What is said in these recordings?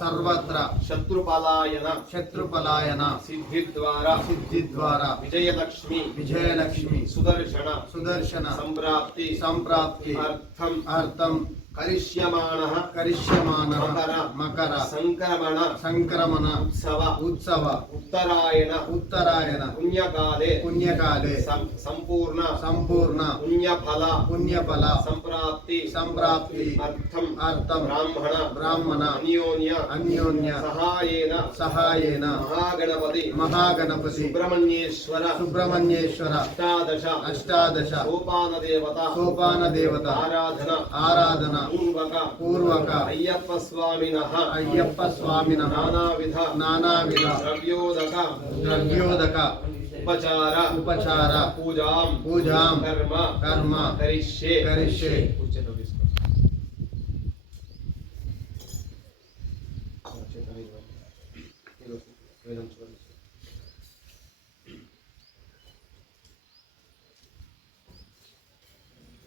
सर्वत्र शत्रुपलायन सिद्धिद्वारा विजयलक्ष्मी सुदर्शन संप्राप्ति अर्थम करिष्यमाणः मकर संक्रमण उत्सव उत्तरायण पुण्यकाले संपूर्ण पुण्यफल संप्राप्ति अर्थम ब्राह्मण अन्योन्य सहायेन महागणपति सुब्रह्मण्येश्वर अष्टादश सोपान देवता आराधना पूर्वक अय्यप्प स्वामिनः नानाविध द्रव्योदक उपचार पूजां कर्म करिष्ये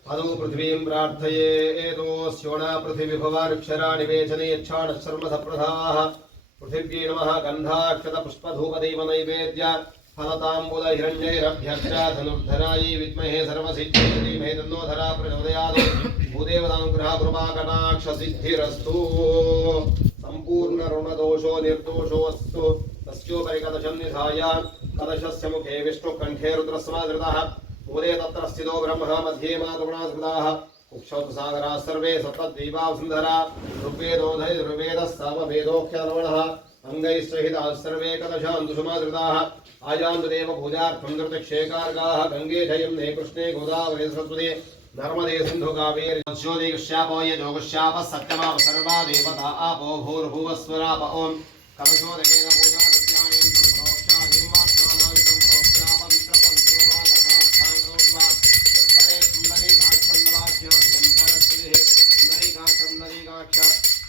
अदो पृथ्वीं प्रार्थयेतो स्योणा पृथिविभवाक्षरा निवेचने यच्छाण शर्म सप्रधाः पृथिव्यै नमः गन्धाक्षत पुष्पधूपदैव नैवेद्य फलताम्बूल हिरण्यैरभ्यर्च धनुर्धरायै विद्महे सर्वसिद्धियै धीमहि तन्नो धरा प्रचोदयात् भूदेवतानुग्रह कृपा कटाक्ष सिद्धिरस्तु संपूर्ण ऋणदोषो निर्दोषोऽस्तु तस्योपरि कलशं निधाय कलशस्य मुखे विष्णुकण्ठे रुद्रस्मादृतः मूले तत्र स्थितो ब्रह्म मध्ये मातृगुणा स्मृताः कुक्षौतसागराः सर्वे सप्तद्वीपाः सुन्दरा ऋग्वेदोऽधैर्वेदः सामवेदोऽख्यनवणः अङ्गैस्सहिताः सर्वे कलशान्दुषमादृताः आजान्तदेव पूजार्थं धृतक्षेकारगाः गङ्गे जयम्ने कृष्णे गोदावरी सरस्वती नर्मदे सिन्धु कावेरी ज्योतिष्यापो यजोगुष्यापः सत्यमाप सर्वा देवता आपो भूर्भुवस्वराप ॐ कलशोदकेन पूजा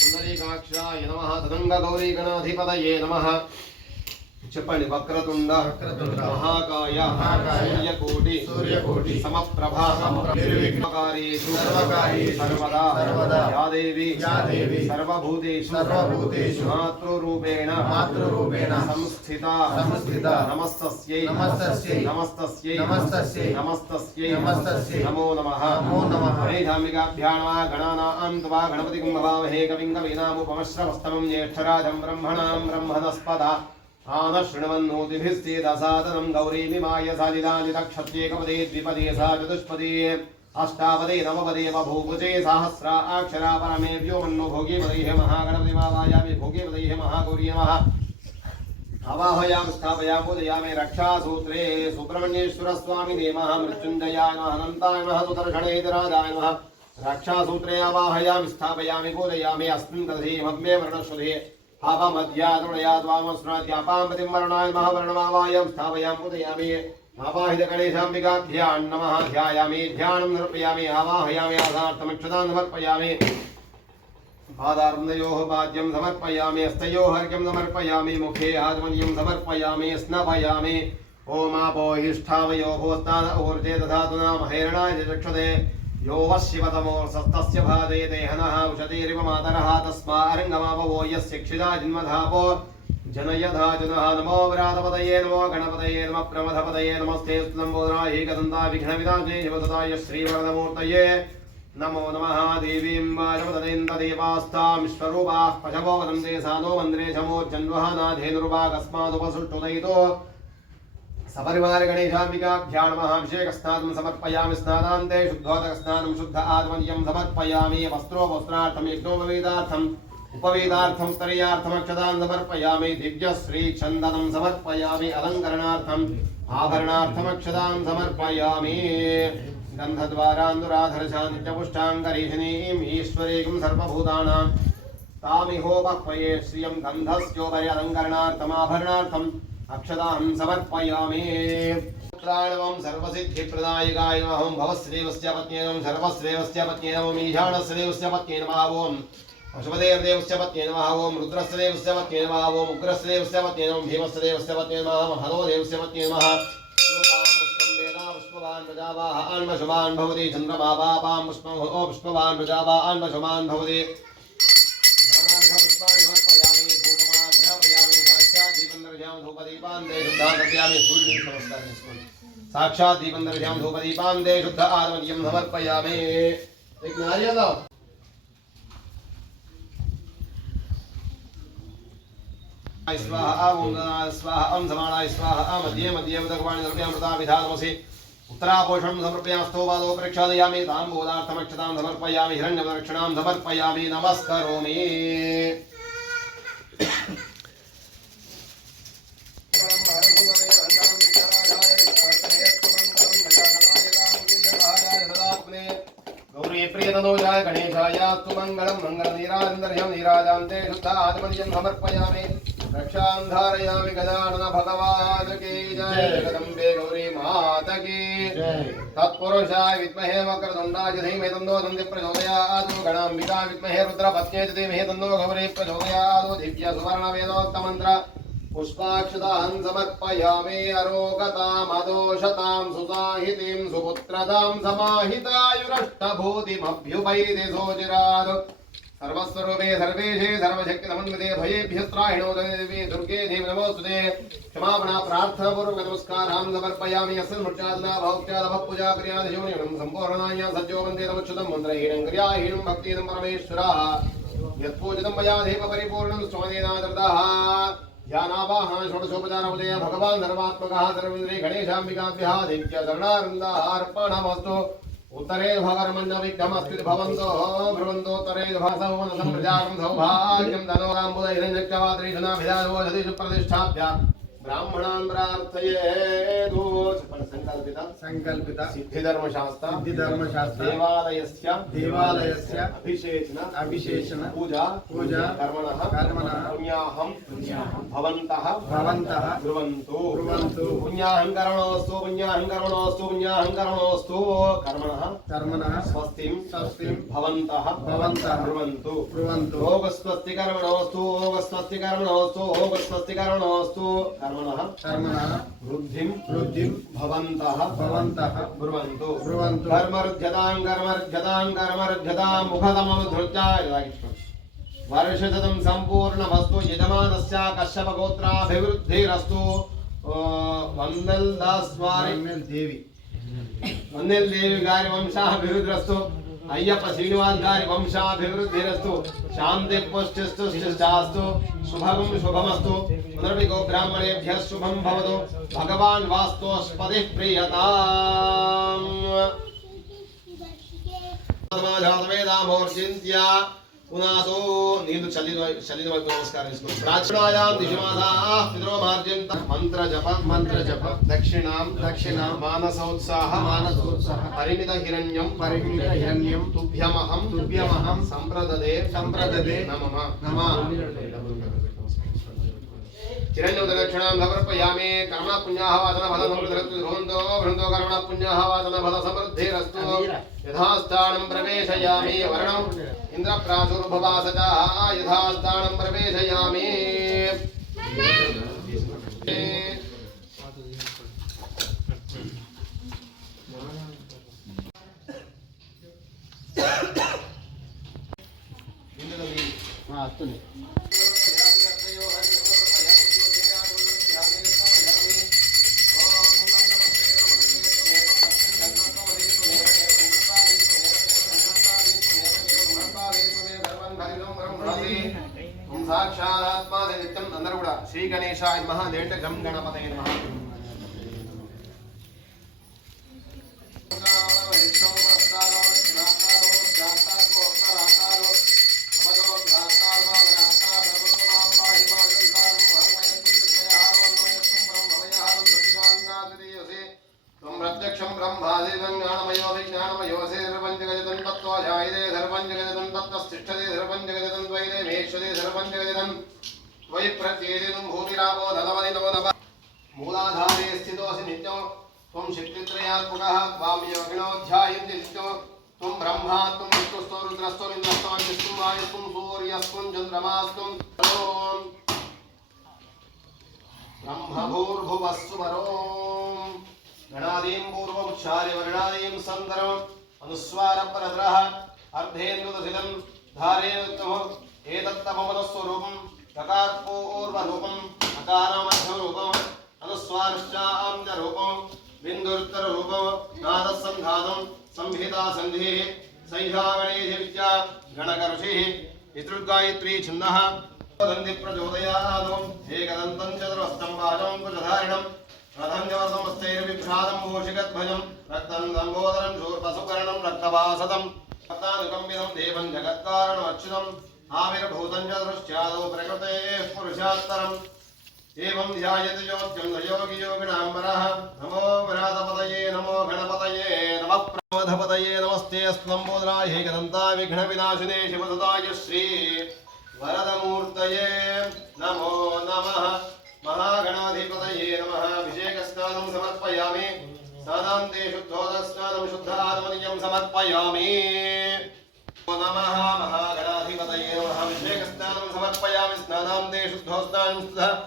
पुंडरीकाक्षाय नमः तदंगगौरी गणाधिपतये नमः చెప్పండి వక్రతుండ మహాకాయ సూర్యకోటి సమప్రభా నిర్విఘ్నకారీషు సర్వదా యాదేవి సర్వభూతేషు మాతృరూపేణ సంస్థిత నమస్తస్యై నమో నమః హరేధాంబికాభ్యాం గణానాం త్వా గణపతిం భవామహే కవిం కవీనాముపమశ్రవస్తమం జ్యేష్ఠరాజం బ్రహ్మణాం బ్రహ్మణస్పద आनशृण्वन्नोतिभिस्तेदसादनं गौरीमिमाय साजिदानि तक्षत्येकपदे द्विपदे सा चतुष्पदे अष्टापदे नवपदे बभूवुजे सहस्रा अक्षरा परमे व्योमन्नो भोगीपदैः महागणपतिमावायामि भोगीपदैः महागौरी नमः आवाहयामि स्थापयामि पूजयामि रक्षासूत्रे सुब्रह्मण्येश्वरस्वामिने नमः मृत्युञ्जयाय नमः अनन्ताय नमः सुदर्शनेतराजाय नमः रक्षासूत्रे आवाहयामि स्थापयामि पूजयामि अस्मिन् दधे मग्मे वर्णश्रुधे हापमध्यादुणयाद्वामस्नाद्यापां वर्णाय महावर्णमावायं स्थापयां पूजयामि आवाहित गणेशाम्बिकाभ्यां नमः ध्यायामि ध्यानं समर्पयामि आवाहयामि आधार्थमक्षतां समर्पयामि पादार्धयोः पाद्यं समर्पयामि हस्तयोः अर्घ्यं समर्पयामि मुखे आत्मनीयं समर्पयामि स्नपयामि ओम आपोहिष्ठावयो भूस्तान ऊर्जे दधातु नाम हैरणाय चक्षुषे यो वशिवतमोर्सस्तस्य भादे देहनः उषतीरिव मातरः तस्मारङ्गमापवो यस्य क्षिदा जन्मधापो जनयधा जनः नमो विराटपतये नमो गणपतये नमः प्रमथपतये नमस्ते स्तम्भोदराय एकदन्ता विघ्नविनाशने शिवसदाय श्रीवरदमूर्तये नमो नमः देवीं वाजवदनेन्द्रदेवास्तां विश्वरूपाः पशवो वदन्ते सानो मन्दिरे शमोर्जन्वः नाधेनुरूपाकस्मादुपसृष्टुदयितो सपरिवार गणेशाम्बिकाभ्यां नमः अभिषेकस्नानं समर्पयामि स्नानान्ते शुद्धोदकस्नानं शुद्ध आत्मनीयं समर्पयामि वस्त्रार्थं यज्ञोपवीतार्थम् उपवीतार्थं स्तर्यार्थमक्षतां समर्पयामि दिव्यश्रीचन्दनं समर्पयामि अलङ्करणार्थम् आभरणार्थमक्षतां समर्पयामि गन्धद्वारान्दुराधरशान्तिपुष्टाङ्गरीषिणीम् ईश्वरीं सर्वभूतानां तामिहोपह्वये श्रियं गन्धस्योपरि अलङ्करणार्थमाभरणार्थम् अक्षतां समर्पयामि त्राणवं सर्वसिद्धिप्रदायकाय नमः ओं भवस्देवस्य पत्न्यै नमः सर्वस्देवस्य पत्न्यै नमः ईशानस्देवस्य पत्न्यै नमः ओं पशुपतेर्देवस्य पत्न्यै नमः ओं रुद्रस्देवस्य पत्न्यै नमः ओं उग्रस्देवस्य पत्न्यै नमः भीमस्देवस्य पत्न्यै नमः हलोदेवस्य पत्न्यै नमः पुष्पवान् प्रजावान् पशुवान् भवति चन्द्रमा पापां पुष्पवान् प्रजावान् पशुवान् भवति नानाविध पुष्पाणि धूपदीपान् दे शुद्धां दर्शयामि सूर्यं नमस्कार చేసుకోండి साक्षात् दीपं दर्शयामि धूपदीपान् दे शुद्ध आत्मनियं समर्पयामि एक नारियल लाओ स्वाहा ओम स्वाहा ओम समानाय स्वाहा मध्ये मध्ये भगवान् द्रव्यामृता विधानमसि उत्तरापोषणं समर्पयामि वादो प्रक्षालयामि ताम्बूलार्थमक्षतां समर्पयामि हिरण्यवरक्षणां समर्पयामि नमस्करोमि गौरी प्रियतनोजाय गणेशाय सुमंगलं मंगलनीराजन्दर्यं नीराजान्ते शुद्ध आत्मनियं समर्पयामि रक्षां धारयामि गजानन भगवान् की जय जगदम्बे गौरी माता की जय तत्पुरुषाय विद्महे वक्रतुण्डाय धीमहि तन्नो दन्ति प्रचोदयात् गणाम्बिका विद्महे रुद्रपत्न्यै धीमहि तन्नो गौरी प्रचोदयात् दिव्य सुवर्ण वेदोक्तमन्त्र पुष्पाक्षतां समर्पयामि अरोगताम् अदोषतां सुसाहितीं सुपुत्रतां समाहितायुरष्टभूतिमभ्युपैति सोचिरात् सर्वस्वरूपे सर्वेशे सर्वशक्तिसमन्विते भयेभ्यस्त्राहिणो देवी दुर्गे देवी नमोस्तुते क्षमापणा प्रार्थना पूर्वक नमस्कारां समर्पयामि अस्मिन् मुच्चादना भौक्त्यादभ पूजा क्रियादिशोनियं सम्पूर्णाय सज्जो वन्दे तमुच्युतं मन्त्रहीनं क्रियाहीनं भक्तिदं परमेश्वरः यत्पूजितं मया देव परिपूर्णं स्वमेनादृतः ध्यानावाहन षोडशोपचारमुदय भगवान् सर्वात्मकः सर्वेन्द्रिय गणेशाम्बिकाभ्यः दिव्यचरणारविन्दः अर्पणमस्तु उत्तरे भगर्मण्यविघ्नमस्ति भवन्तो भ्रुवन्तोत्तरे भासवनसं प्रजाकं सौभाग्यं धनोराम्बुदैरञ्जक्तवाद्रीशनाभिधानो यदिषु प्रतिष्ठाभ्य ब्राह्मणान् प्रार्थयेतु संकल्पित सिद्धिधर्मशास्त्र देवालयस्य अभिषेचन पूजा कर्मणः पुण्याहं भवन्तः ब्रुवन्तु पुण्याहं करणोऽस्तु कर्मणः स्वस्तिं भवन्तः ब्रुवन्तु ओगस्वस्ति कर्मणोऽस्तु कर्मणः वृद्धिं भवन्तः ब्रुवन्तु कर्मर्ध्यतां मुखतमधृत्याय वर्षशतं सम्पूर्णमस्तु यजमानस्य कश्यपगोत्राभिवृद्धिरस्तु वन्देल देवी गारि वंशाभिवृद्धिरस्तु अय्यप्प श्रीनिवास गारि वंशाभिवृद्धिरस्तु शान्ति पुष्टिस्तु शुभं शुभमस्तु पुनर्विगो ब्राह्मणेभ्यः शुभं भवतु भगवान् वास्तुस्पतिः प्रीयताम् वेदामोर्चिन्त्य पुनासो नींदु चलिन వైపు నమస్కారం చేసుకోండి ప్రాచీనాయాం దిశమాసాః పితరోమార్జంత మంత్ర జప దక్షిణాం మానసోత్సాహ పరిమిత హిరణ్యం తుభ్యమహం సంప్రదదే నమః चिरण्योदक्षिणां समर्पयामि कर्मणः पुण्याः वासना फल समृद्धिरस्तु भवन्तो कर्मणः पुण्याः वासना फल समृद्धिरस्तु यथास्थानं प्रवेशयामि वर्णम् इन्द्रप्रादुर्भवासचः यथास्थानं प्रवेशयामि साक्षात्मा नित्यं अंदर కూడా శ్రీ గణేశాయ నమః దేంట గం గణపతయే నమః प्रत्यक्षं ब्रह्मादिवं ज्ञानमयो विज्ञानमयो सर्वञ्जगजतं तत्त्वजायते सर्वञ्जगजतं तत्त्वस्तिष्ठते सर्वञ्जगजतं द्वैते मेश्वते सर्वञ्जगजतं त्वयि प्रत्येदितं भूतिरापो धनवदिनो नव मूलाधारे स्थितोऽसि नित्यं त्वं शक्तित्रयात्मकः त्वां योगिनो ध्यायन्ति नित्यं त्वं ब्रह्मा त्वं विष्णुस्त्वं रुद्रस्त्वं इन्द्रस्त्वं विष्णुं वायुस्त्वं सूर्यस्त्वं चन्द्रमास्त्वं ब्रह्मभूर्भुवस्सुवरोम् गणादीं पूर्वमुच्चार्य वर्णादीं सन्दर्भम् अनुस्वारपरद्रः अर्धेन्दुदशिलं धारेन्दुत्तमम् एतत्तममनस्वरूपं ककारपूर्वरूपम् अकारमध्यरूपम् अनुस्वारश्चाम्यरूपम् बिन्दुरुत्तररूपम् नादसन्धातुम् संहिता सन्धिः सैषागणेश विद्या गणकऋषिः पितृगायत्री छिन्नः दन्ति प्रचोदयादम् एकदन्तं चतुरस्तं वाजं कुशधारिणं रथं जवसमस्तैर्विभ्रातं मूषिकध्वजं रक्तं लम्बोदरं शूर्पसुकर्णं रक्तवासदं रक्तानुकम्बितं देवं जगत्कारणमर्चितम् आविर्भूतं च दृश्यादौ प्रकृतेः पुरुषात्तरम् एवं ध्यायति योग्यं योगियोगिनाम्बरः नमो विराटपतये नमो गणपतये नमः प्रमथपतये नमस्ते स्लम्बोदराय एकदन्ता विघ्नविनाशिने शिवसदाय श्री वरदमूर्तये नमो नमः महागणाधिपतये नमः अभिषेकस्नानं समर्पयामि स्नानान्ते शुद्धोदस्नानं शुद्धात्मनियं समर्पयामि नमो नमः महागणाधिपतये नमः अभिषेकस्नानं समर्पयामि स्नानान्ते शुद्धोस्नानं शुद्धः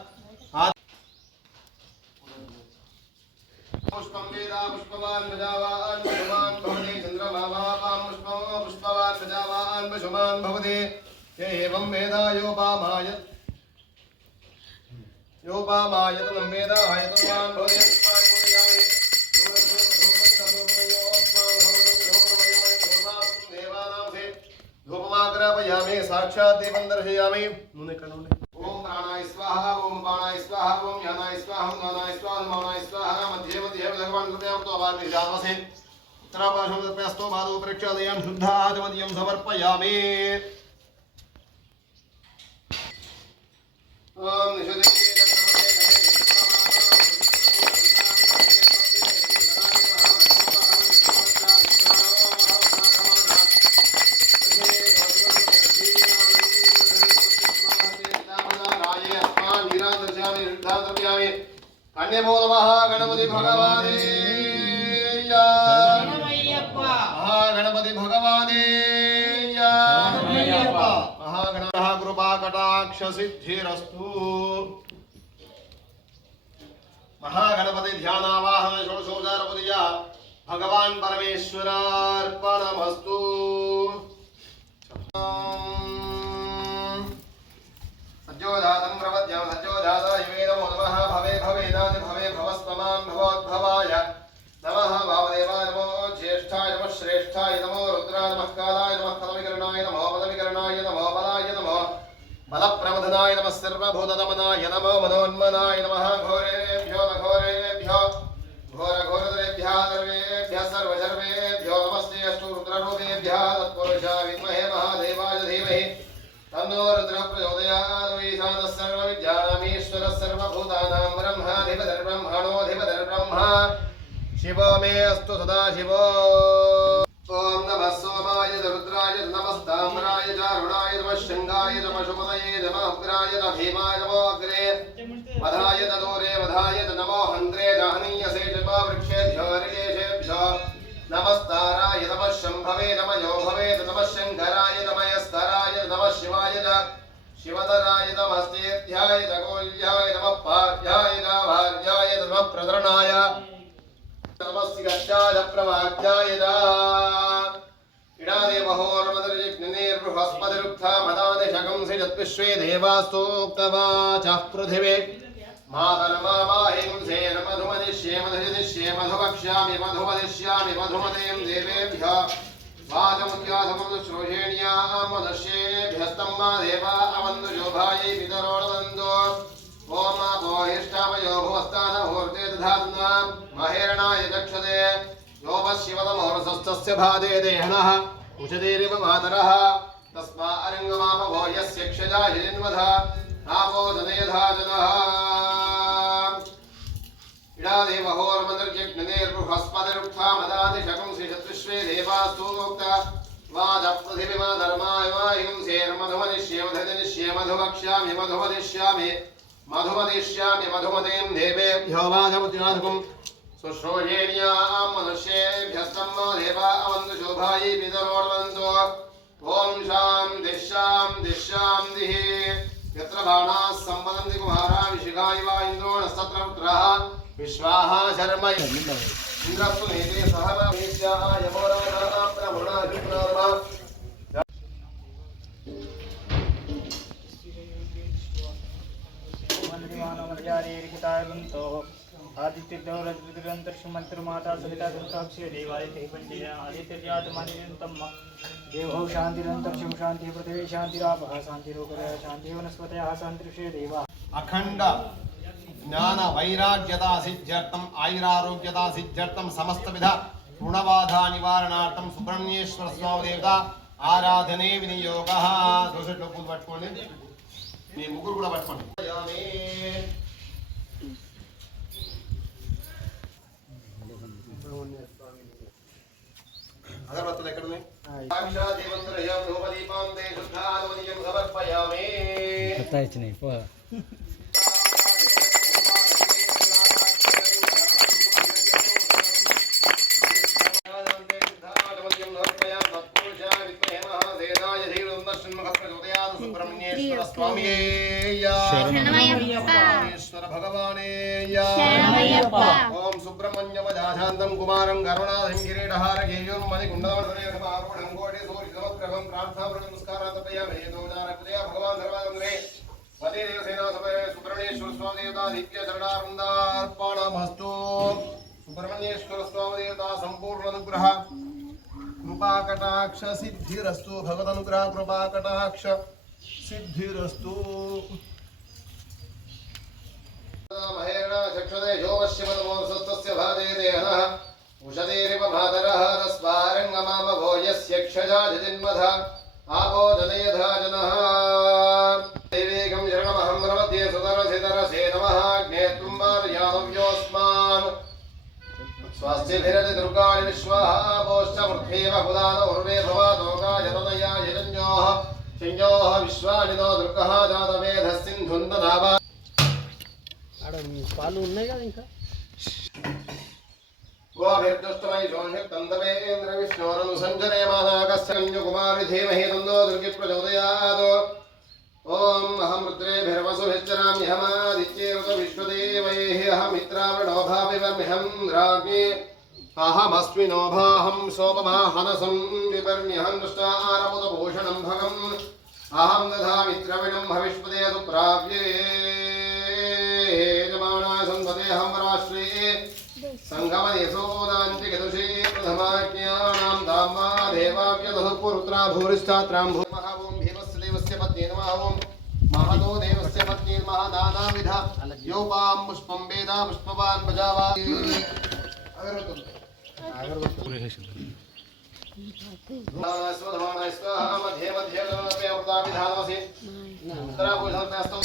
पुष्पं वेदा पुष्पवान् प्रजावान् पशुमान् भवति चन्द्रमा महापां पुष्पवान् प्रजावान् पशुमान् भवति एवं वेदा योपामायतनं वेदा आयतनवान् भवति पुष्पाणि पूजयामि देवानां से धूपमाग्रापयामि साक्षात् देवं दर्शयामि ओम प्राणाय स्वाहा ओम बाणाय स्वाहा ओम यानाय स्वाहा ओम दानाय स्वाहा ओम मौनाय स्वाहा मध्ये मध्ये भगवान कृपयां तो बार निजामसे उत्तरापाशं तस्तो बादो प्रेक्षालयं शुद्धात्मदियं समर्पयामि ओम निषुद्धे अन्यमो नमः गणपति भगवाने महागणपति भगवाने महागणः कृपा कटाक्ष सिद्धिरस्तु महागणपति ध्यानावाहन षोडशोपचार पूजा भगवान परमेश्वरार्पणमस्तु सज्जोजातं प्रपद्यं सज्जोजाताय वे नमो नमः भवे भवेदानि भवे भवस्त्वमां भवोद्भवाय नमः वामदेवाय नमो ज्येष्ठाय नमः श्रेष्ठाय नमो रुद्राय नमः कालाय नमः पदविकरणाय नमो पदविकरणाय नमो बलाय नमो बलप्रमथनाय नमः सर्वभूतदमनाय नमो मनोन्मनाय नमः घोरेभ्यो घोरेभ्यो घोरघोरद्रेभ्यः सर्वेभ्यः सर्वजर्वेभ्यो नमस्ते अस्तु रुद्ररूपेभ्यः तत्पुरुषाय विद्महे महादेवाय धीमहि तन्नो रुद्रः प्रचोदयात् ईशानः सर्वविद्यानामीश्वरः सर्वभूतानां ब्रह्माधिपतिर्ब्रह्मणोऽधिपतिर्ब्रह्मा शिवो मे अस्तु सदा शिवो ॐ नमः सोमाय रुद्राय नमस्ताम्राय चारुणाय नमः शृङ्गाय नमः शुभदये नमः उग्राय नमः भीमाय नमो अग्रे वधाय तदूरे वधाय नमो हन्त्रे दाहनीयसे च वृक्षेभ्यो हरिकेशेभ्यो नमस्ताराय नमः शम्भवे नमः योभवे नमः शङ्कराय नमः स्तराय नमः शिवाय च शिवतराय नमस्तेध्याय गोल्याय नमः पार्याय भार्याय नमः प्रधरणाय नमस्तिगत्याय प्रवाक्याय इडादेवहोर्मदर्जिग्निर्बृहस्पतिरुक्था मदादिशकं सिजत्विश्वे देवास्तोक्तवाचः पृथिवे मातर्मामाहिं सेन मधुमदिष्ये मधुजनिष्ये मधुवक्ष्यामि मधुमदिष्यामि मधुमदें देवेभ्यः वाचमुख्याधमं श्रोषेण्यां मनुष्येभ्यस्तं मा देवा अवन्तु शोभायै पितरोणवन्दो ओम अपोहिष्ठामयो भुवस्तानमुहूर्ते दधातुना महेरणाय चक्षते योपशिवतमोरसस्तस्य भादे देहनः उषतीरिव मातरः तस्मा अरङ्गमापभो यस्य क्षजाय जिन्वधा आपो जनेधा जनः इडादेवहोर्मदर्जग्निर्बृहस्पतिरुक्था मदादिशकं श्रीचतुष्वे देवास्तूक्ता वाजपृथिविमा धर्माय वाहिं सेर्मधुमनिष्ये मधुजनिष्ये मधुवक्ष्यामि मधुमदिष्यामि मधुमदिष्यामि मधुमतीं देवेभ्यो वाचमुद्याधकं शुश्रूषेण्यां मनुष्येभ्यस्तं मा देवा अवन्तु शोभायै पितरोर्वन्तु ॐ शां दिः यत्र बाणाः सम्पदन्ति कुमारा विशिखाय वा इन्द्रो नस्तत्र पुत्रः विश्वाः शर्म इन्द्रस्तु नेते सह वीस्याः यमोराजः प्रमुणाभिप्रारः चंद्रिमानमर्यादेरिकितायरुन्तो आदित्यदेवरज्जुतिरन्तरिक्षमन्त्रमाता सविता दुर्गाक्षे देवादित्य पंचेन आदित्यजातमनियन्तं देवो शान्तिरन्तरिक्षं शान्तिः पृथिवी शान्तिरापः शान्तिरोगरः शान्तिः वनस्पतयः शान्तिर्षे देवा अखंड ज्ञान वैराग्यता सिद्ध्यर्थम आयुरारोग्यता सिद्ध्यर्थम समस्त विध ऋणबाधा निवारणार्थम सुब्रह्मण्येश्वर स्वामी देवता आराधने विनियोगः दोसर लोग पట్టుకోండి మీ ముగ్గురు కూడా పట్టుకోండి అగరబత్తులు ఎక్కడ ఉన్నాయి సాక్షా దేవంతరయం ధూపదీపాంతే శుద్ధానవనియం సమర్పయామి बताइए पो शरणमय्यप्पा भगवाने ओम सुब्रह्मण्यमजाशान्तं कुमारं करुणाधं किरीटहारकेयुर्मणिकुण्डलमणिकुण्डलमारूढं कोटिसूर्यसमप्रभं प्रार्थनापूर्वकं नमस्कारार्थपयामि हेतोजारकृतया भगवान् धर्मादन्दरे वदे देवसेना सुब्रह्मण्येश्वर स्वामी देवता नित्य चरणारविन्दार्पणमस्तु सुब्रह्मण्येश्वर स्वामी देवता संपूर्ण अनुग्रह कृपाकटाक्ष सिद्धिरस्तु भगवदनुग्रह कृपाकटाक्ष सिद्धिरस्तु महेरण चक्षुदे योवश्यमनमोसस्तस्य भादे देहनः उषदेरिव मातरः तस्मारङ्गमामभो यस्य क्षजा जन्मधा आपो जनयधा जनः दैवेकं शरणमहं प्रपद्ये सुतरसितरसे नमः ज्ञेतुं मार्यानव्योऽस्मान् स्वास्तिभिरति दुर्गाणि विश्वापोश्च पृथ्वीव पुदानो उर्वे भवातोका जनतया हिरण्योः शिञ्जोः विश्वानिनो दुर्गः जातमेधस्सिन्धुन्दनाभा पालू ఉన్నాయి కదా ఇంకా गोभिर्दुष्टमयि शोषक्तन्दवेन्द्र विष्णोरनु सञ्जने मानाकस्य कन्यकुमारि धीमहि तन्दो दुर्गि प्रचोदयात् ॐ अहं रुद्रेभिर्वसुभिश्चराम्यहमादित्येव विश्वदेवैः अहमित्रावणो भाविवर्म्यहं राज्ञे अहमस्मिनोभाहं सोमवाहनसं विपर्म्यहं दृष्टारमुदभूषणं भगम् अहं दधामित्रविणं हविष्पदे सुप्राप्ये यजमानाय संवदेऽहं राष्ट्रे संगमदेशोदान्तिकदुषे प्रथमाज्ञानां दाम्मा देवाव्यदधुपुरुत्रा भूरिष्ठात्रां भूमहावों भीमस्य देवस्य पत्नी नमः ओं महतो देवस्य पत्नी महादानाविधा योपां पुष्पं वेदा पुष्पवान् प्रजावा स्वाहा मध्ये मध्ये गणपते अवता विधानसि उत्तरा भूषणस्तौ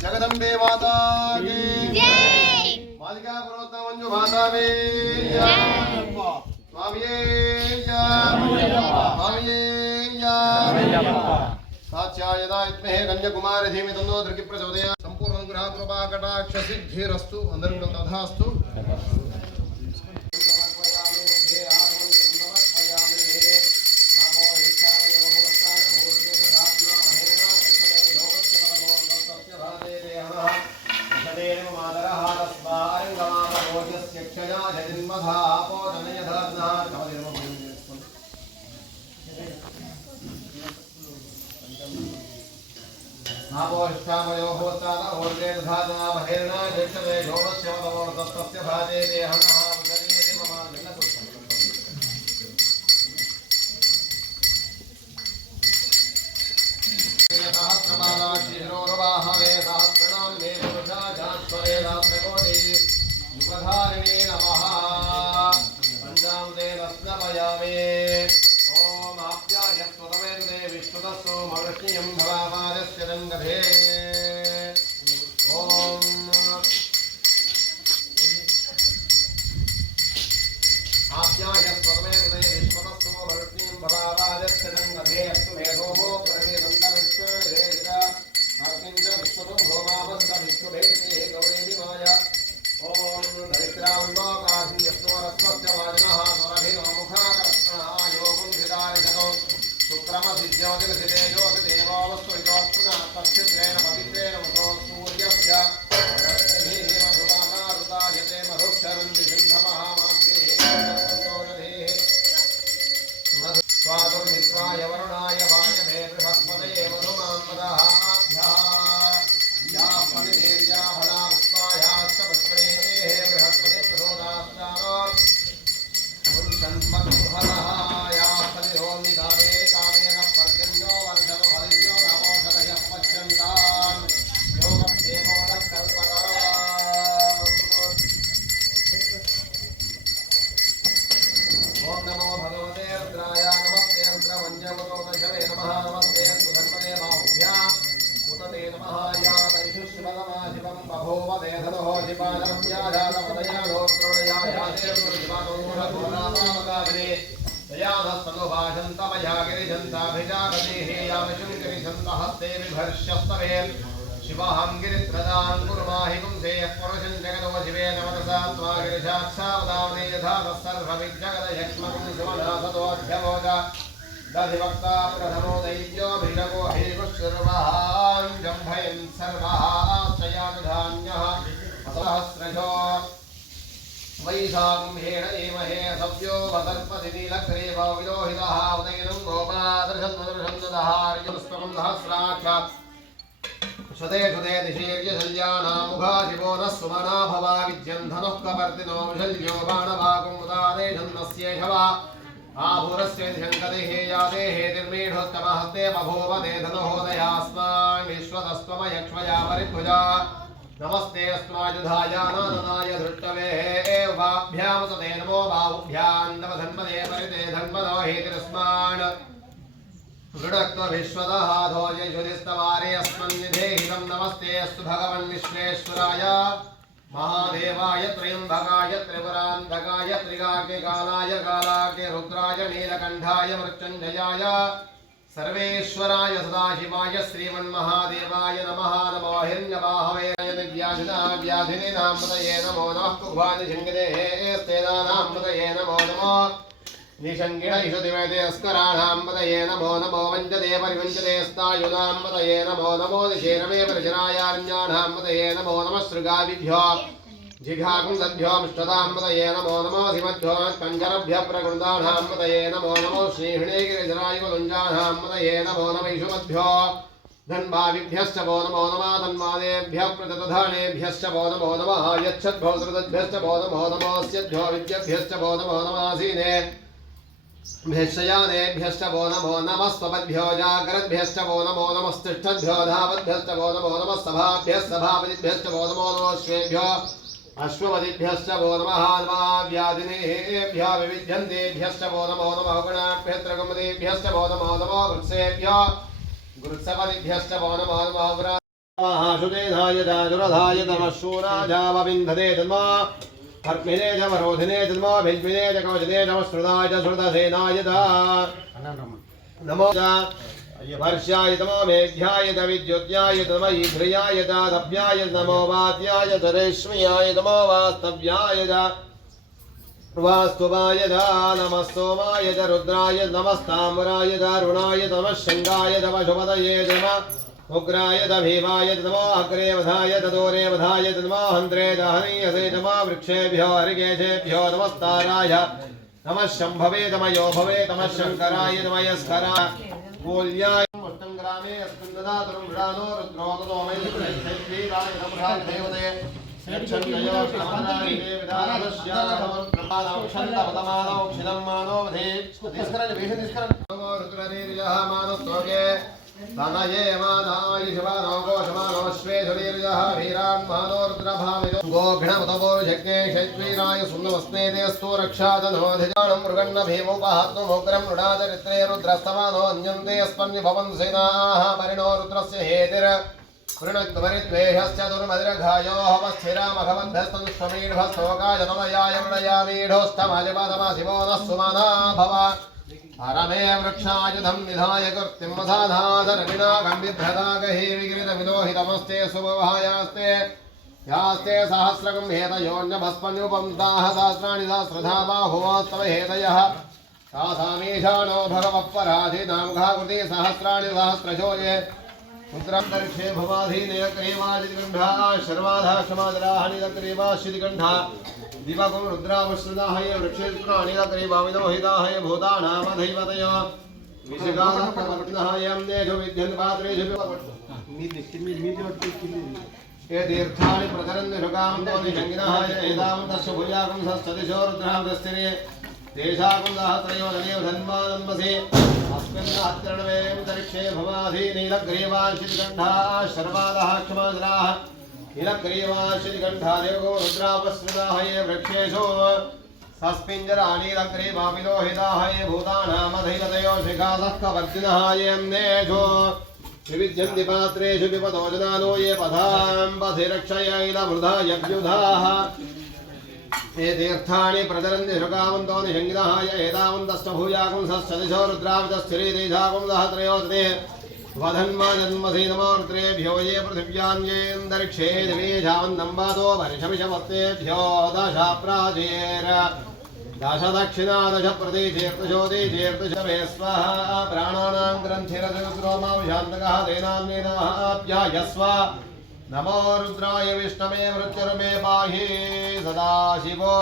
जगदम्बे माता की जय मालिका पर्वत मंजू माता की जय स्वामिये जय स्वामिये जय साक्षायदा इत्मे कन्याकुमारी धीमे तन्नो दुर्गे प्रचोदयात् संपूर्ण अनुग्रह कृपा कटाक्ष सिद्धिरस्तु अंदर तथास्तु नापोष्टामयो होताना ओर्दे धाजना महेरना जक्षते जोगस्य वदवोर्तस्य भाजे देहनः उदनीति मम जन्नपुष्टं सहस्रमाला शिरोर्वाहवे सहस्रनां मे पुरुषा जास्वरे रात्रकोटि युगधारिणे नमः पञ्चामृतेन स्नपयामि ओम आप्याय स्वतमेन्दे विश्वतस्सो मवृष्णियं भवामादस्य रङ्गधे ओम आप्याय स्वतमेन्दे विश्वतस्सो मवृष्णियं भवामादस्य रङ्गधे अस्तु मे सोमो प्रवेदन्तविश्वेदेजा अग्निञ्च विश्वतो भोगावन्त विश्वभेदे गौरेणि माया ओम दरिद्रावल्लोकाधियस्वरस्वस्य वाजनः स्वरभिनो मुखाकरत्नः योगुं धिदारिषतो शुक्रमसिद्ध्योतिर्सिदे ज्योतिदेवोऽवस्तुरितोऽस्तुना तच्छिद्रेण पवित्रेण वसो सूर्यस्य रश्मिभिः मधुवाता ऋता बभूवते धनुः जिपादं याजातपदयानोत्रणयायादेवृतिपादोरघोरापावकाग्ने दयाधस्तनुभाषन्तमया गिरिजन्ताभिजागदेः यामशङ्करिषन्तहस्ते बिभर्ष्यस्तवे शिवाहं गिरित्रदां कुर्माहि पुंसे पुरुषं जगतो शिवे नमतसा त्वा गिरिशाक्षावदावने यथा तत्सर्वविज्जगदयक्ष्मं शिवनाथतोऽध्यवोच दधिवक्ता प्रथमो दैत्योऽभिषगो हेकुशर्वहां जम्भयन् सर्वहाश्रयानुधान्यः सहस्रशो वैशाखं हेमहे सव्यो वसर्पति नीलग्रीवो विलोहितः उदयनं गोपादर्शन्दहार्यस्तमं सहस्राक्षात् शुदे शुदे दिशीर्यशल्यानां मुखा शिवो नः सुमना भवा विद्यं धनुः कपर्दिनो विशल्यो बाणवाकुमुदादेशन्नस्य शवा आभूरस्य शङ्कदेः यादेः निर्मीढोत्तमहस्ते बभूवते धनुहोदयास्मान् विश्वतस्त्वमयक्ष्मया परिभुजा नमस्ते अस्मायुधाय नाननाय धृष्टवेः वाभ्यां सते नमो बाहुभ्यां तव धन्मदे परिते धन्मनो हेतिरस्मान् गृणक्त्व विश्वतः धोजयशुधिस्तवारे अस्मन्निधेहितं नमस्ते अस्तु भगवन् विश्वेश्वराय महादेवाय त्र्यम्बकाय त्रिपुरान्धकाय त्रिकाग्निकालाय कालाग्नि रुद्राय नीलकण्ठाय मृत्युञ्जयाय सर्वेश्वराय सदाशिवाय श्रीमन्महादेवाय नमः नमो हिरण्यबाहवे व्याधिनीनां मृतये नमो नमः कुभानिशङ्गिनेः स्तेनानां मृतये नमो नमः निशङ्गिणैषुधिवेदेस्कराणां मृतये नमो नमो वञ्जते परिवञ्जते स्तायुनां मृतये नमो नमो निशेरमे परिजनायारण्यानां मृतये नमो नमः शृगादिभ्यो जिघाकुन्दभ्यो मिष्टदां मृतये नमो नमो सिमभ्यो कञ्जरभ्यः प्रकृतानां मृतये नमो नमो श्रीहृणेगिरिजरायुवलुञ्जानां मृतये नमो नमः इषुमभ्यो धन्भाविभ्यश्च वो नमो नमः तन्मादेभ्यः प्रतिदधानेभ्यश्च वो नमो नमः यच्छद्भो श्रुतद्भ्यश्च वो नमो नमोऽस्यद्भ्यो विद्यभ्यश्च वो नमो नमासीने भेषयानेभ्यश्च वो नमो नमः स्वपद्भ्यो जागरद्भ्यश्च वो नमो नमस्तिष्ठद्भ्यो धावद्भ्यश्च वो नमो नमः सभाभ्यः सभापतिभ्यश्च वो नमो नमोऽश्वेभ्यो अश्वपतिभ्यश्च वो नमः व्याधिनेभ्यः विविध्यन्तेभ्यश्च वो नमो नमः गुणाभ्यस्त्रगमदेभ्यश्च वो नमो नमो वृत्सेभ्यो गुरुत्सपतिभ्यश्च वो नमो नमः सुदेधाय जाजुरधाय नमः शूराजावविन्धते तन्मा कर्मिने च वरोधिने च नमो भिज्मिने च कवचने च श्रुताय च श्रुतसेनाय च नमो च वर्षाय तमो मेघ्याय च विद्युत्याय च नमो ईध्रियाय च दभ्याय च नमो वात्याय च रेश्म्याय नमो वास्तव्याय च वास्तुवाय च नमः सोमाय च रुद्राय नमस्ताम्बराय च अरुणाय नमः शङ्गाय च पशुपतये च नमः उग्राय च भीमाय च नमो अग्रे वधाय च दोरे वधाय च नमो हन्त्रे च हनीयसे च नमः वृक्षेभ्यो हरिकेशेभ्यो नमस्ताराय नमः शम्भवे तमयो भवे तमः शङ्कराय नमयस्कराय मूल्याय अष्टङ्ग्रामे अस्कन्ददातुं मृडानो रुद्रो ततो मैलिकुलैश्रीराय नमः देवते तनये मानाय शिवानो गोषमानो श्वेशुरीर्यः वीरान्मानो रुद्रभामिनो गोघ्नमुतपोर्जज्ञे शैत्वीराय सुन्दवस्नेतेस्तु रक्षादनोधिजानं मृगन्न भीमुपहत्नुमुग्रं मृडाचरित्रे रुद्रस्तमानो अन्यन्ते स्पन्निभवन् सेनाः परिणो रुद्रस्य हेतिर् कृणद्वरिद्वेषश्च दुर्मदिरघायोः स्थिरामघवद्भस्तनुष्वमीढभस्तोकाय नमयाय मृडयामीढोस्तमजपदमशिवो नः सुमना भव हरमे वृक्षायुधं निधाय कृत्तिमसाधाधरविनागं बिभ्रदागहि विगृतविलोहितमस्ते सुभवायास्ते यास्ते सहस्रकं हेतयोऽन्यभस्मन्युपन्ताः सहस्राणि सहस्रधा बाहुवास्तव हेतयः तासामीशानो भगवः पराधिनां घाकृति सहस्राणि सहस्रशो ये पुत्रन्तरिक्षे भवाधीनयक्रीवाजिगण्ठा शर्वाधा क्षमाजराहनिलक्रीवाश्चितिगण्ठा दिवगुं रुद्रावश्रुदाहय वृक्षेन्द्राणिलक्रीवाविदोहिताहय भूतानामधैवतय विषगानकवर्णः नेषु विद्यन् पात्रेषु ये तीर्थानि प्रचरन्निषुकां तोनिषङ्गिनः एतावन्तस्य भुजागुं सस्तदिशो रुद्रावस्तिरे तेषागुं सहस्रयोजनेव धन्वानन्वसे अस्मिन्नहत्रणवेन्तरिक्षे भवाधीनीलग्रीवाश्चितिगण्ठा शर्वादः क्षमाजराः नीलग्रीवाश्चितिगण्ठा देवगो रुद्रावस्रुदाहये वृक्षेषु सस्मिञ्जरानीलग्रीवाविलोहिताहये भूतानामधैवतयो शिखासः कवर्तिनः येम्नेषु विविध्यन्ति पात्रेषु विपदोजनानो ये पथाम्बधिरक्षयैलमृधा यज्ञुधाः ये तीर्थानि प्रचरन्ति शुकावन्तो निषङ्गिनः य एतावन्तस्तु भूयाकुंसश्च दिशो रुद्रावतस्थिरे तेजाकुं सहत्रयोदते वधन्माजन्मसि नमोर्त्रेभ्यो ये पृथिव्यान्येन्दरिक्षे दिवे झावन्नम्बादो वर्षमिषमत्तेभ्यो दश प्राचीर दश दक्षिणा दश प्रदेशेर्दशोदेशेर्दश मे स्वाहा प्राणानां ग्रन्थिरजगद्रोमा शान्तकः देनान्येनाभ्यायस्व नमो रुद्राय विष्णवे मृत्युर्मे पाहि सदाशिवो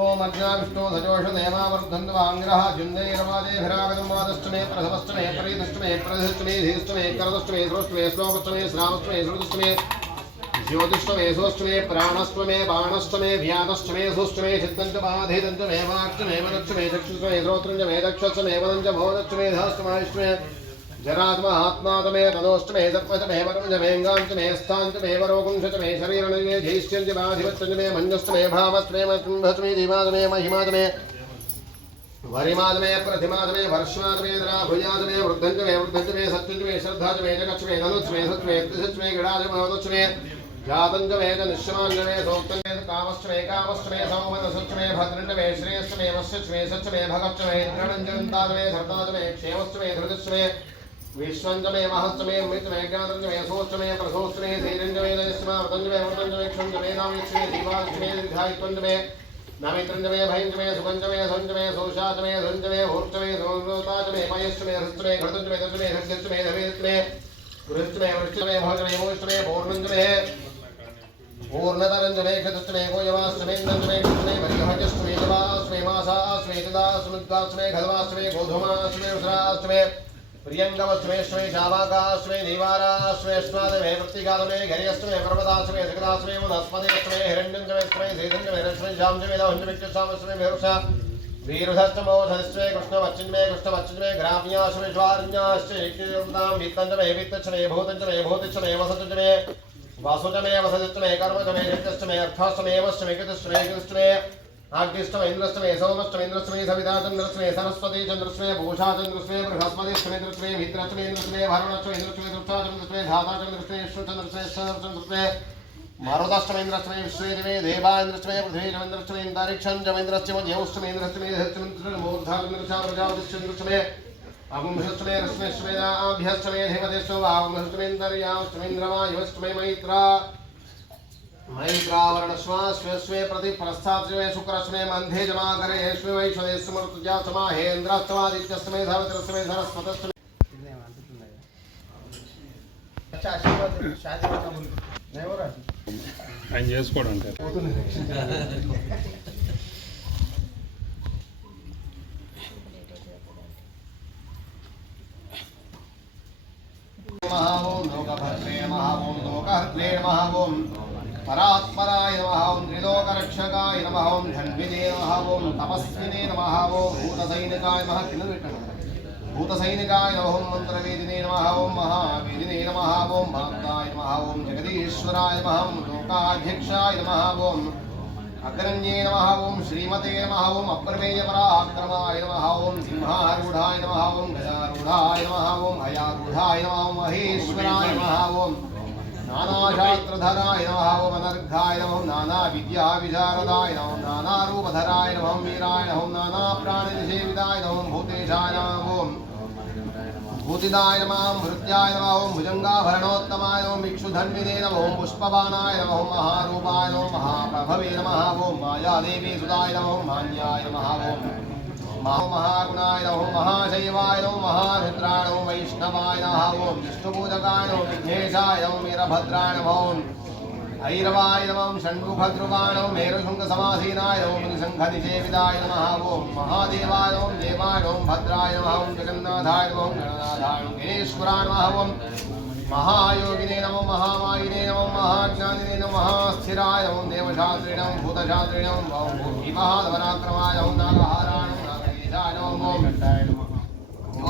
ओम अज्ञा विष्णु सजोष देवावर्धन्त वांग्रह जुन्दैरवादेभिरागतमादष्टमे प्रथमष्टमे प्रीतष्टमे प्रधिष्टमे धीष्टमे करदष्टमे श्रोष्टमे श्लोकष्टमे श्रावष्टमे श्रुतष्टमे ज्योतिष्टमे सोष्टमे प्राणष्टमे बाणष्टमे व्यादष्टमे सुष्टमे चित्तञ्चमाधेदञ्चमे वाक्ष्टमे वदक्षमे चक्षुष्टमे श्रोत्रञ्चमे दक्षष्टमे वदञ्च भोदक्षमे धाष्टमाष्टमे जरात्मा आत्मातमे तनोष्टमे सत्वचमे वरञ्जमेऽङ्गाञ्चमे स्थाञ्चमे वरोकुंशचमे शरीरणमे धीष्यञ्च बाधिवच्चमे मन्यष्टमे भावष्टमे मकुम्भष्टमे दीमादमे महिमादमे वरिमादमे प्रतिमादमे वर्ष्मादमे द्राभुयादमे वृद्धञ्चमे वृद्धञ्चमे सत्यञ्चमे श्रद्धाचमे जगच्छमे धनुच्छमे सत्वमे त्रिशच्मे गणाचमे वदच्छमे जातञ्चमे च निश्चमाञ्चमे सोक्तमे कामश्चमे कामश्चमे सौमनसच्चमे भद्रञ्चमे श्रेयश्चमे वश्यच्मे सच्चमे भगच्चमे इन्द्रणञ्जन्तादमे धर्तादमे क्षेमश्चमे धृतश्चमे विश्वञ्चमे महश्चमे मृतमे ज्ञातञ्चमे सोश्चमे प्रसोश्चमे धीरञ्चमे दयश्चमे वृतञ्चमे वृतञ्चमे क्षुञ्चमे नामिच्छमे दीवाञ्चमे दीर्घायुत्वञ्चमे नामित्रञ्चमे भयञ्चमे सुपञ्चमे सञ्चमे सोषाचमे सञ्चमे ऊर्चमे सोताचमे मयश्चमे हृष्टमे घृतञ्चमे दञ्चमे हृष्यश्चमे धवेश्चमे वृष्टमे वृष्टमे भोजमे मोष्टमे पूर्णञ्चमे पूर्णतरञ्जमे क्षतश्चमे गोयवाश्चमेन्द्रञ्चमे कृष्णे भरिहजश्चमे जवाश्चमे मासाश्चमे तदाश्चमे खद्वाश्चमे गोधूमाश्चमे वस्राश्चमे प्रियङ्गवश्चमे शावाकाश्चमे दीवाराश्चमे वृत्तिकादमे घर्यश्चमे पर्वताश्चमे जगदाश्चमे वनस्पतिश्चमे हिरण्यञ्चमे श्रीधञ्चमे रश्मे शांचमे लवञ्चमे भेरुषा वीरुधश्चमोधश्चमे कृष्णवच्चमे ग्राम्याश्चमे ज्वारण्याश्चमे वित्तञ्चमे वित्तच्छमे भूतञ्चमे भूतिच्छमे वसतञ्चमे वासुचमे वसतिश्चमे कर्मचमे नित्यश्चमे अर्थाश्चमे वश्चमे कृतश्चमे कृतश्चमे आग्निष्टमे इन्द्रश्चमे सौमश्चमे इन्द्रश्चमे सविता चन्द्रश्चमे सरस्वती चन्द्रश्चमे भूषा चन्द्रश्चमे बृहस्पतिश्चमे इन्द्रश्चमे मित्रश्चमे इन्द्रश्चमे भरणश्चमे इन्द्रश्चमे दुष्टा चन्द्रश्चमे धाता चन्द्रश्चमे विष्णुचन्द्रश्चमे चन्द्रश्चमे मारुताश्चमे इन्द्रश्चमे विश्वेदेवे देवा इन्द्रश्चमे पृथ्वी चन्द्रश्चमे अन्तरिक्षञ्चमे इन्द्रश्चमे ज्यौश्चमे इन्द्रश्चमे धर्चमे मूर्धा चन्द्रश्चमे प्रजापतिश्चन्द्रश्चमे अगुंशश्चमे रश्मेश्चमे आभ्यश्चमे देवतेश्चो वागुंशश्चमे इन्द्रियाश्चमे इन्द्रवायुश्चमे मैत्रा मैत्रावरणश्वाश्वे प्रति प्रस्थाश्वे शुक्रश्वे मन्धे जमाकरे हेश्वे वैश्वे स्मृतुजातमा हेन्द्रस्तवादित्यस्मे धवत्रस्मे सरस्वतस्मे अच्छा आशीर्वाद शादी का बोल नहीं हो रहा ఆయన చేసుకోవడం అంటే महाओम लोकभद्रे महाओम लोकहर्त्रे महाओम परात्पराय नमः ओम त्रिलोकरक्षकाय नमः ओम धन्विने नमः ओम तपस्विने नमः ओम भूतसैनिकाय नमः भूतसैनिकाय नमः ओम मंत्रवेदिने नमः ओम महावेदिने नमः ओम भक्ताय नमः ओम जगदीश्वराय नमः ओम लोकाध्यक्षाय नमः ओम अग्रण्ये नमः ओम श्रीमते नमः ओम अप्रमेय पराक्रमाय नमः ओम सिंहारूढ़ाय नमः ओम गजारूढ़ाय नमः ओम हयारूढ़ाय नमः ओम महेश्वराय नमः ओम नानाशास्त्रधराय नमः ओम अनर्घाय नमः ओम नानाविद्याविशारदाय नमः ओम नानारूपधराय नमः ओम वीराय नमः ओम नानाप्राणिनिषेविताय नमः ओम भूतेशाय नमः ओम भूतिदाय नमः ओम भृत्याय नमः ओम भुजंगाभरणोत्तमाय नमः इक्षुधन्विने नमः ओम पुष्पबाणाय नमः ओम महारूपाय नमः महाप्रभवे नमः ओम मायादेवी सुदाय नमः ओम मान्याय नमः ओम महागुणाय नमः महाशैवाय नमः महारुद्राय नमः वैष्णवाय नमः ओम विष्णुपूजकाय नमः विघ्नेशाय नमः वीरभद्राय नमः ओम ऐरवाय नमः षण्मुखध्रुवाय नमः मेरुशृङ्गसमासीनाय नमः मुनिशङ्खनिषेविताय नमः ओम महादेवाय नमः देवाय नमः भद्राय नमः ओम जगन्नाथाय नमः गणनाथाय नमः गणेश्वराय नमः ओम महायोगिने नमः महामायिने नमः महाज्ञानिने नमः महास्थिराय नमः देवशास्त्रे नमः भूतशास्त्रे नमः भीमहाधवराक्रमाय नमः नागहाराय नमः नागकेशाय नमः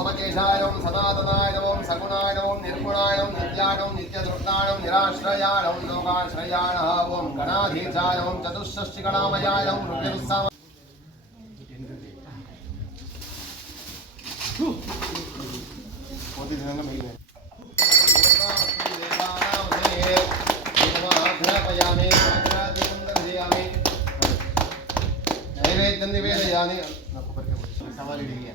ओमकेशाय नमः सनातनाय नमः सगुणाय नमः निर्गुणाय नमः नित्याय नमः नित्यधृताय नमः निराश्रयाय नमः लोकाश्रयाय नमः ओम गणाधीशाय नमः चतुष्षष्टिगणामयाय नमः नृत्यरुत्साह నైవేద్యం నివేదయామి నాకు కొబ్బరికాయ సవాలు ఇడిగి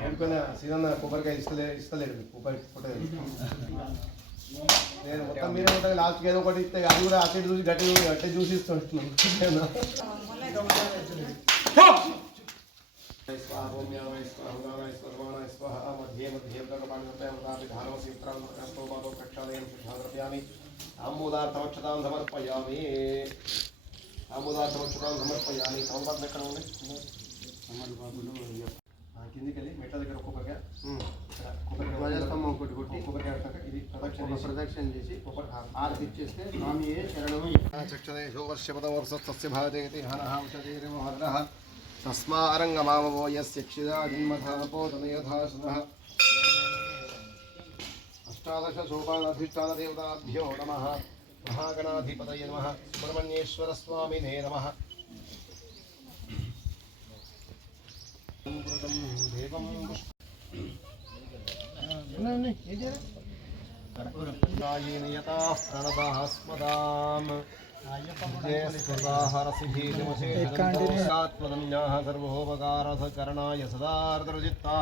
ఏడుకున్న సీనన్న కొబ్బరికాయ ఇస్తలేడు కొబ్బరి పుట్టలేదు నేను మొత్తం మీరే ఉంటుంది లాస్ట్కి ఏదో ఒకటి ఇస్తే అది కూడా అక్కడ చూసి గట్టి చూసి ఇస్తుంటున్నాను ఆమోదార్థమక్షతాం సమర్పయామి ఆమోదార్థమక్షతాం సమర్పయామి సమర్పణ ఎక్కడ ఉంది కిందికి వెళ్ళి మెట్ల దగ్గర ఒక్కొక్కగా ఒకటి కొట్టి కొబ్బరికాయ ఇది ప్రదక్షిణ చేసి ఆరతి ఇచ్చేస్తే స్వామి చక్షదే శోవర్షపదవర్షస్య భాజయతి హనః ఉషతీరిమహర్రః తస్మారంగమావో యస్య క్షిదా జన్మథాపోతనయథాశనః అష్టాదశ సోపానాధిష్టానదేవతాభ్యో నమః మహాగణాధిపతయే నమః సుబ్రహ్మణ్యేశ్వర స్వామినే నమః దేవం ప్రణతాస్మదాత్మన్యాः సర్వోపకారకరణాయ సదార్ద్రచిత్తా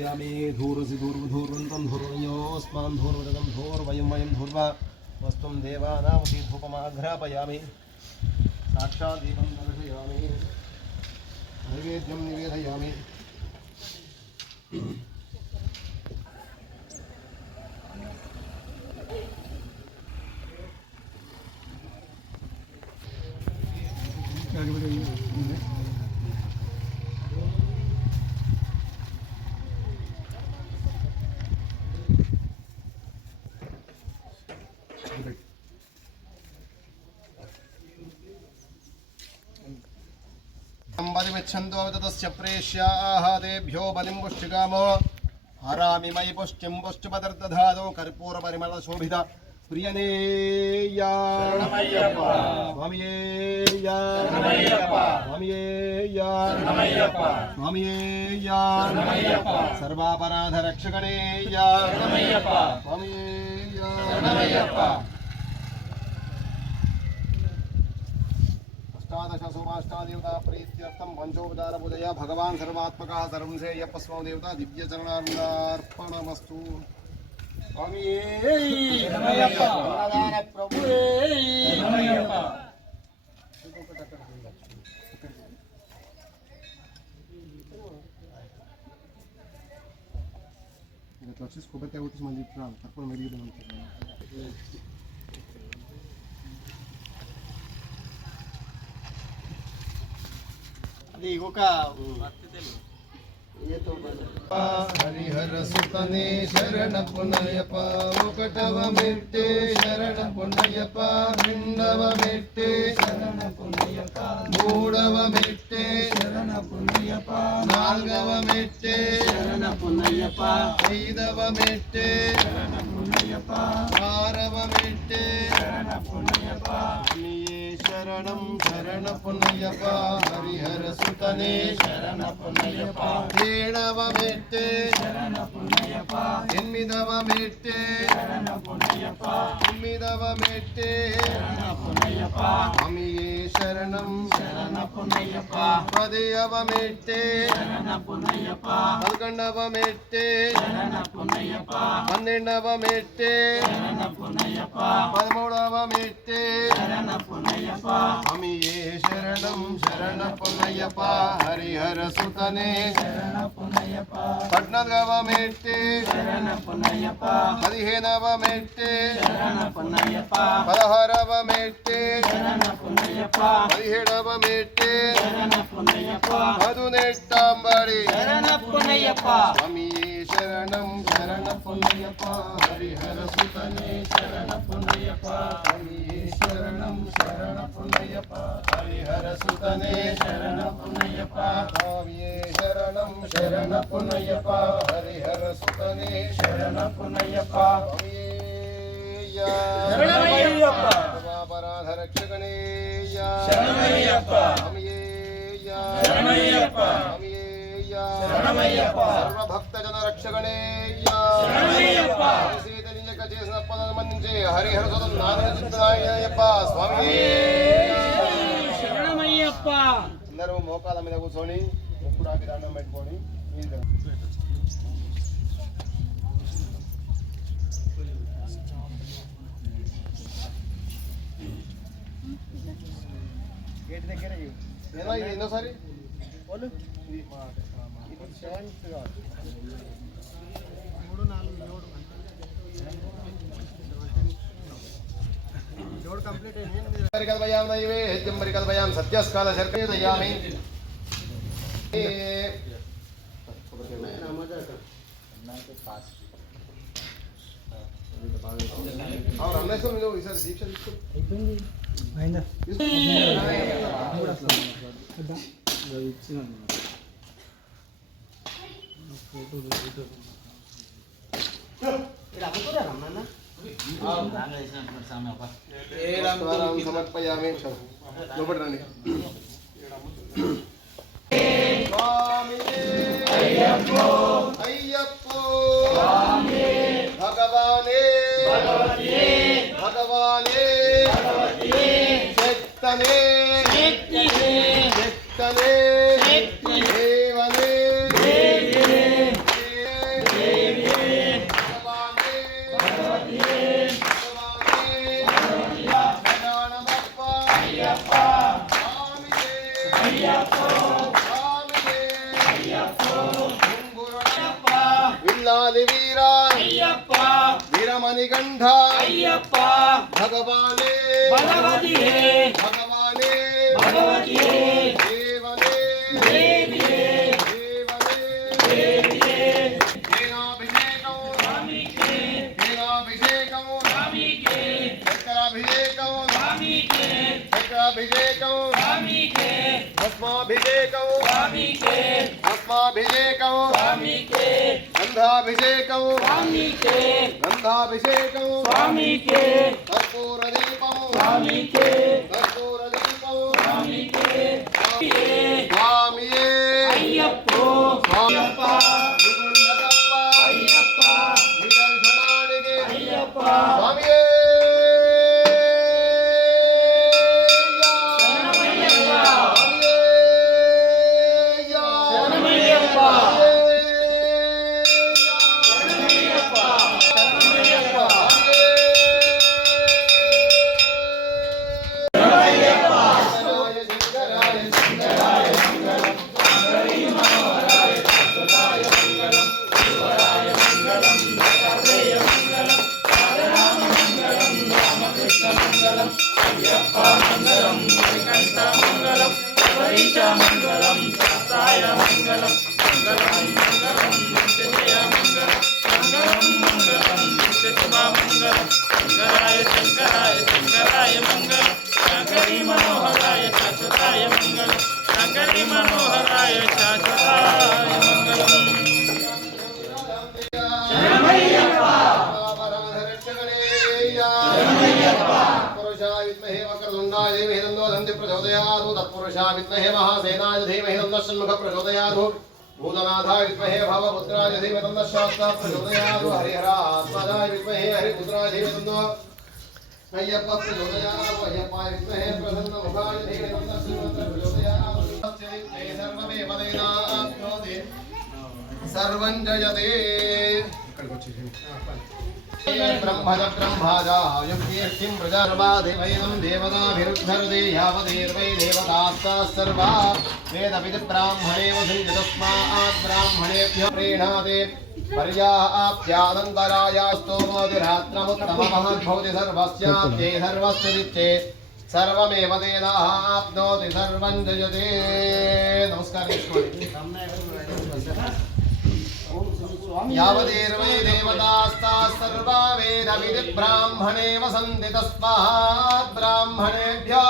యామి ధూరసి ధూర్వధూర్వంతం ధూర్వయోస్మాన్ ధూర్వజగం ధూర్వయం వయం ధూర్వ వస్తుం దేవానామసి ధూపమాఘ్రాపయామి సాక్షాత్ దీపం దర్శయామి నైవేద్యం నివేదయామి बलिमिच्छन्दोविदतस्य प्रेष्याः तेभ्यो बलिं पुष्टिकामो हरामि मयि पुष्टिं पुष्टिपदर्दधादो कर्पूरपरिमलशोभित प्रियनेया स्वामियेया स्वामियेया स्वामियेया सर्वापराधरक्षकणेया स्वामियेया अष्टादश सोमाष्टादेवता प्रीत्यर्थं पंचोपचार पूजया भगवान् सर्वात्मकः सर्वं श्रेयः देवता दिव्यचरणार्पणमस्तु स्वामी प्रभुवे ఇట్లా వచ్చేసి కొబ్బరికాయ కొట్టేసి మళ్ళీ చెప్తున్నాను తక్కువ మెరుగుదల हरिहर सुतने शरण पुनयप मुकटव मेट्टे शरण पुनयप भिंडव मेट्टे शरण पुनयप मूडव मेट्टे शरण पुनयप नाल्गव मेट्टे शरण पुनयप ऐदव मेट्टे शरण पुनयप आरव मेट्टे शरण पुनयप शरणं शरण पुनयप हरिहर सुतने शरण पुनयप ఏడవ మెట్టే శరణ పుణ్యప ఎనిమిదవ మెట్టే శరణ పుణ్యప తొమ్మిదవ మెట్టే శరణ పుణ్యప స్వామియే శరణం శరణ పుణ్యప పదవ మెట్టే శరణ పుణ్యప పదకొండవ మెట్టే శరణ పుణ్యప పన్నెండవ మెట్టే శరణ పుణ్యప పదమూడవ మెట్టే శరణ పుణ్యప స్వామియే శరణం శరణ పుణ్యప హరిహర సుతనే శరణ పునయప పద్నాలుగవ మెట్టే శరణ పునయప పదిహేనవ మెట్టే శరణ పునయప పదహారవ మెట్టే శరణ పునయప పదిహేడవ మెట్టే శరణ పునయప పదునెట్టాంబడి శరణ పునయప స్వామియే శరణం శరణ పునయప హరిహర సుతనే శరణ పునయప స్వామియే శరణం శరణ పునయప హరిహర సుతనే శరణ పునయప స్వామియే శరణం శరణ పునయప హరిహర సుతనే శరణ పునయప శరణమయ్యప్ప సర్వాపరాధ రక్షకణేయ శరణమయ్యప్ప సర్వభక్తజన రక్షగణేయ సీతలింగ చేసిన పదను మన్నించే హరిహర సుతం నారాయణయ్యప్ప స్వామి. అందరూ మోకాల మీద కూర్చొని ముక్కుడాకి దండం పెట్టుకొని గేట్ దగ్గర ఎన్నోసారి నైవేద్యం సత్యస్కాల శర్కరే దయామి. అన్నేశ్వరం ఈసారి దీక్ష తీసుకో. సమర్పయామి. లోపల రండి. అయ్యప్పో భగవానే భగవానే శక్తనే శక్తనే దేవనే విల్లాలి వీరా వీరమణిగంధ భగవానే భగవానే దేవనే దేవాభిషేకం చక్రాభిషేకం భస్మాభిషేకం భస్మాభిషేకం గంధాభిషేకం గంధాభిషేకం కర్పూరదీపం కర్పూరదీపం స్వామియే అయ్యప్పో స్వామియప్ప ముకుందకప్ప అయ్యప్ప నిదర్శనానికి అయ్యప్ప స్వామియే तत्पुरुषा विद्महे महासेनाय धीमहि तन्नः षण्मुख प्रचोदयात् भूतनाथाय विद्महे भवपुत्राय धीमहि तन्नः शास्ता प्रचोदयात् हरिहरात्मजाय विद्महे हरिपुत्राय धीमहि तन्नः अय्यप्प प्रचोदयात् अय्यप्पाय विद्महे प्रसन्नमुखाय धीमहि तन्नः श्रीमन्त प्रचोदयात् सर्वमेव तेनाप्नोति सर्वं जयते ब्रह्मज ब्रह्माजा युक्तिर्किं प्रजार्वादेवैनं देवताभिरुद्धरते यावदेर्वै देवतास्ताः सर्वा वेदविद्ब्राह्मणे वसन्ति तस्मात् ब्राह्मणेभ्यः प्रीणाते पर्याप्त्यादन्तरायास्तोमोतिरात्रमुत्तममहद्भवति सर्वस्याप्त्यै सर्वस्य दिच्चे सर्वमेव तेनाप्नोति सर्वं जयते। नमस्कार। यावदेर्वै देवतास्ताः सर्वा वेदविद्ब्राह्मणे वसन्ति तस्मात् ब्राह्मणेभ्यः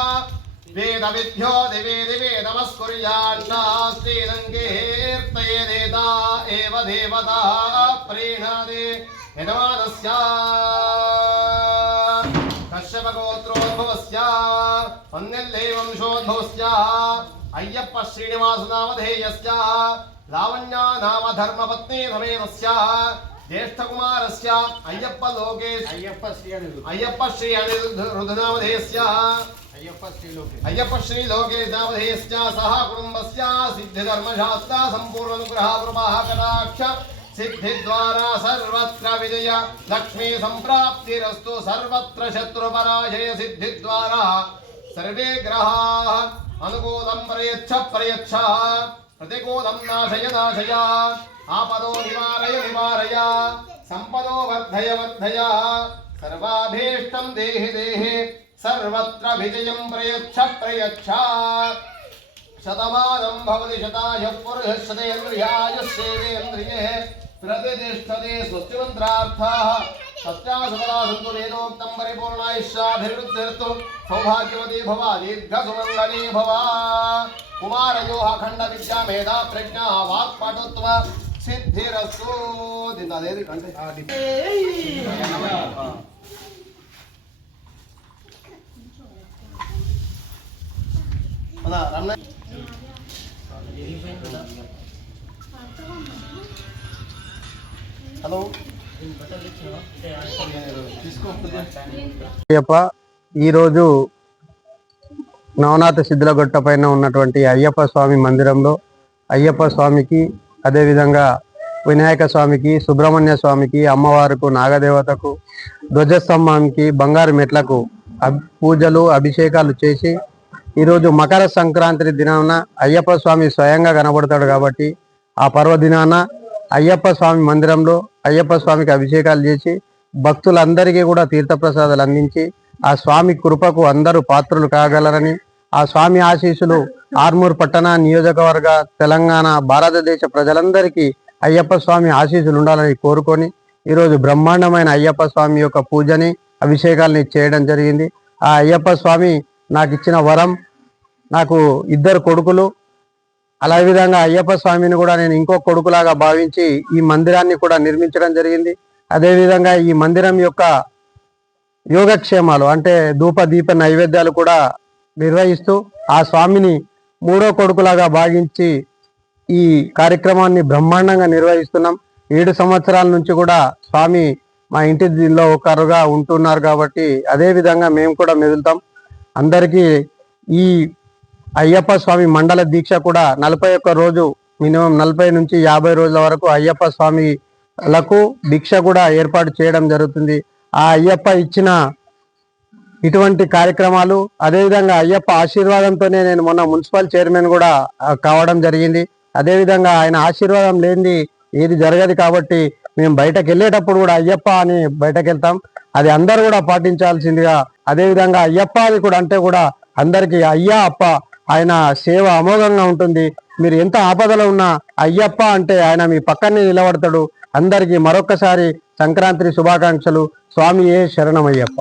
वेदविद्भ्यो दिवे दिवे नमस्कुर्यान्नास्ति कीर्तयेदेता एव देवता प्रीणाते यजमानस्य कश्यपगोत्रोद्भवस्य अन्यल्ले वंशोद्भवस्य అయ్యప్ప శ్రీనివాస నామధేయస్యాః లావణ్యా నామ ధర్మపత్ని సమేతస్యాః జ్యేష్ఠకుమారస్య అయ్యప్ప లోకేష్ అయ్యప్ప శ్రీ అనిరుద్ధనామధేయస్యాః అయ్యప్ప శ్రీ లోకేష్ నామధేయస్య సహ కుటుంబస్య సిద్ధిధర్మశాస్త్ర సంపూర్ణనుగ్రహ కృపాః కటాక్ష సిద్ధిద్వారా సర్వత్ర విజయ లక్ష్మీ సంప్రాప్తిరస్తు సర్వత్ర శత్రుపరాజయ సిద్ధిద్వారా సర్వే గ్రహాః అనుకూలం ప్రయచ్చ ప్రతికూలం నాశయ ఆపదో నివారయ సంపదో వర్ధయ సర్వాభీష్టం దేహి సర్వత్ర విజయం ప్రయచ్చ శతమానం భవతి శతాయుః పురుషः శతేంద్రియాయుష్యేంద్రియే ప్రతిష్టతే స్వస్తిమంత్రార్థాః సత్యాసుపదా సంతు వేదోక్తం పరిపూర్ణాయుష్యాభివృద్ధిర్తు సౌభాగ్యవతి భవ దీర్ఘసుమంగళీ భవ కుమారయో అఖండ విద్యా మేధా ప్రజ్ఞా వాక్పటుత్వ సిద్ధిరస్తు దీని కంటే రమణ హలో అయ్యప్ప ఈరోజు నవనాథ సిద్ధులగొట్ట పైన ఉన్నటువంటి అయ్యప్ప స్వామి మందిరంలో అయ్యప్ప స్వామికి అదేవిధంగా వినాయక స్వామికి సుబ్రహ్మణ్య స్వామికి అమ్మవారికి నాగదేవతకు ధ్వజస్తంభానికి బంగారు మెట్లకు పూజలు అభిషేకాలు చేసి ఈరోజు మకర సంక్రాంతి దినాన అయ్యప్ప స్వామి స్వయంగా కనబడతాడు కాబట్టి ఆ పర్వదినాన అయ్యప్ప స్వామి మందిరంలో అయ్యప్ప స్వామికి అభిషేకాలు చేసి భక్తులందరికీ కూడా తీర్థప్రసాదాలు అందించి ఆ స్వామి కృపకు అందరూ పాత్రులు కాగలరని ఆ స్వామి ఆశీస్సులు ఆర్మూర్ పట్టణ నియోజకవర్గ తెలంగాణ భారతదేశ ప్రజలందరికీ అయ్యప్ప స్వామి ఆశీస్సులు ఉండాలని కోరుకొని ఈరోజు బ్రహ్మాండమైన అయ్యప్ప స్వామి యొక్క పూజని అభిషేకాలని చేయడం జరిగింది. ఆ అయ్యప్ప స్వామి నాకు ఇచ్చిన వరం, నాకు 2 కొడుకులు, అలా విధంగా అయ్యప్ప స్వామిని కూడా నేను ఇంకో కొడుకులాగా భావించి ఈ మందిరాన్ని కూడా నిర్మించడం జరిగింది. అదేవిధంగా ఈ మందిరం యొక్క యోగక్షేమాలు అంటే ధూప దీప నైవేద్యాలు కూడా నిర్వహిస్తూ ఆ స్వామిని 3వ కొడుకులాగా భావించి ఈ కార్యక్రమాన్ని బ్రహ్మాండంగా నిర్వహిస్తున్నాం. 7 సంవత్సరాల నుంచి కూడా స్వామి మా ఇంటిలో ఒకరుగా ఉంటున్నారు కాబట్టి అదే విధంగా మేము కూడా మెదులుతాం. అందరికీ ఈ అయ్యప్ప స్వామి మండల దీక్ష కూడా 41 రోజు, మినిమం 40 నుంచి 50 రోజుల వరకు అయ్యప్ప స్వామిలకు దీక్ష కూడా ఏర్పాటు చేయడం జరుగుతుంది. ఆ అయ్యప్ప ఇచ్చిన ఇటువంటి కార్యక్రమాలు, అదేవిధంగా అయ్యప్ప ఆశీర్వాదంతోనే నేను మొన్న మున్సిపల్ చైర్మన్ కూడా కావడం జరిగింది. అదేవిధంగా ఆయన ఆశీర్వాదం లేనిది ఏది జరగదు కాబట్టి మేము బయటకు వెళ్ళేటప్పుడు కూడా అయ్యప్ప అని బయటకు వెళ్తాం. అది అందరూ కూడా పాటించాల్సిందిగా, అదేవిధంగా అయ్యప్ప అది కూడా అంటే కూడా అందరికీ అయ్యా అప్ప, ఆయన సేవ అమోఘంగా ఉంటుంది. మీరు ఎంత ఆపదలో ఉన్నా అయ్యప్ప అంటే ఆయన మీ పక్కనే నిలబడతాడు. అందరికీ మరొక్కసారి సంక్రాంతి శుభాకాంక్షలు. స్వామియే శరణమయ్యప్ప.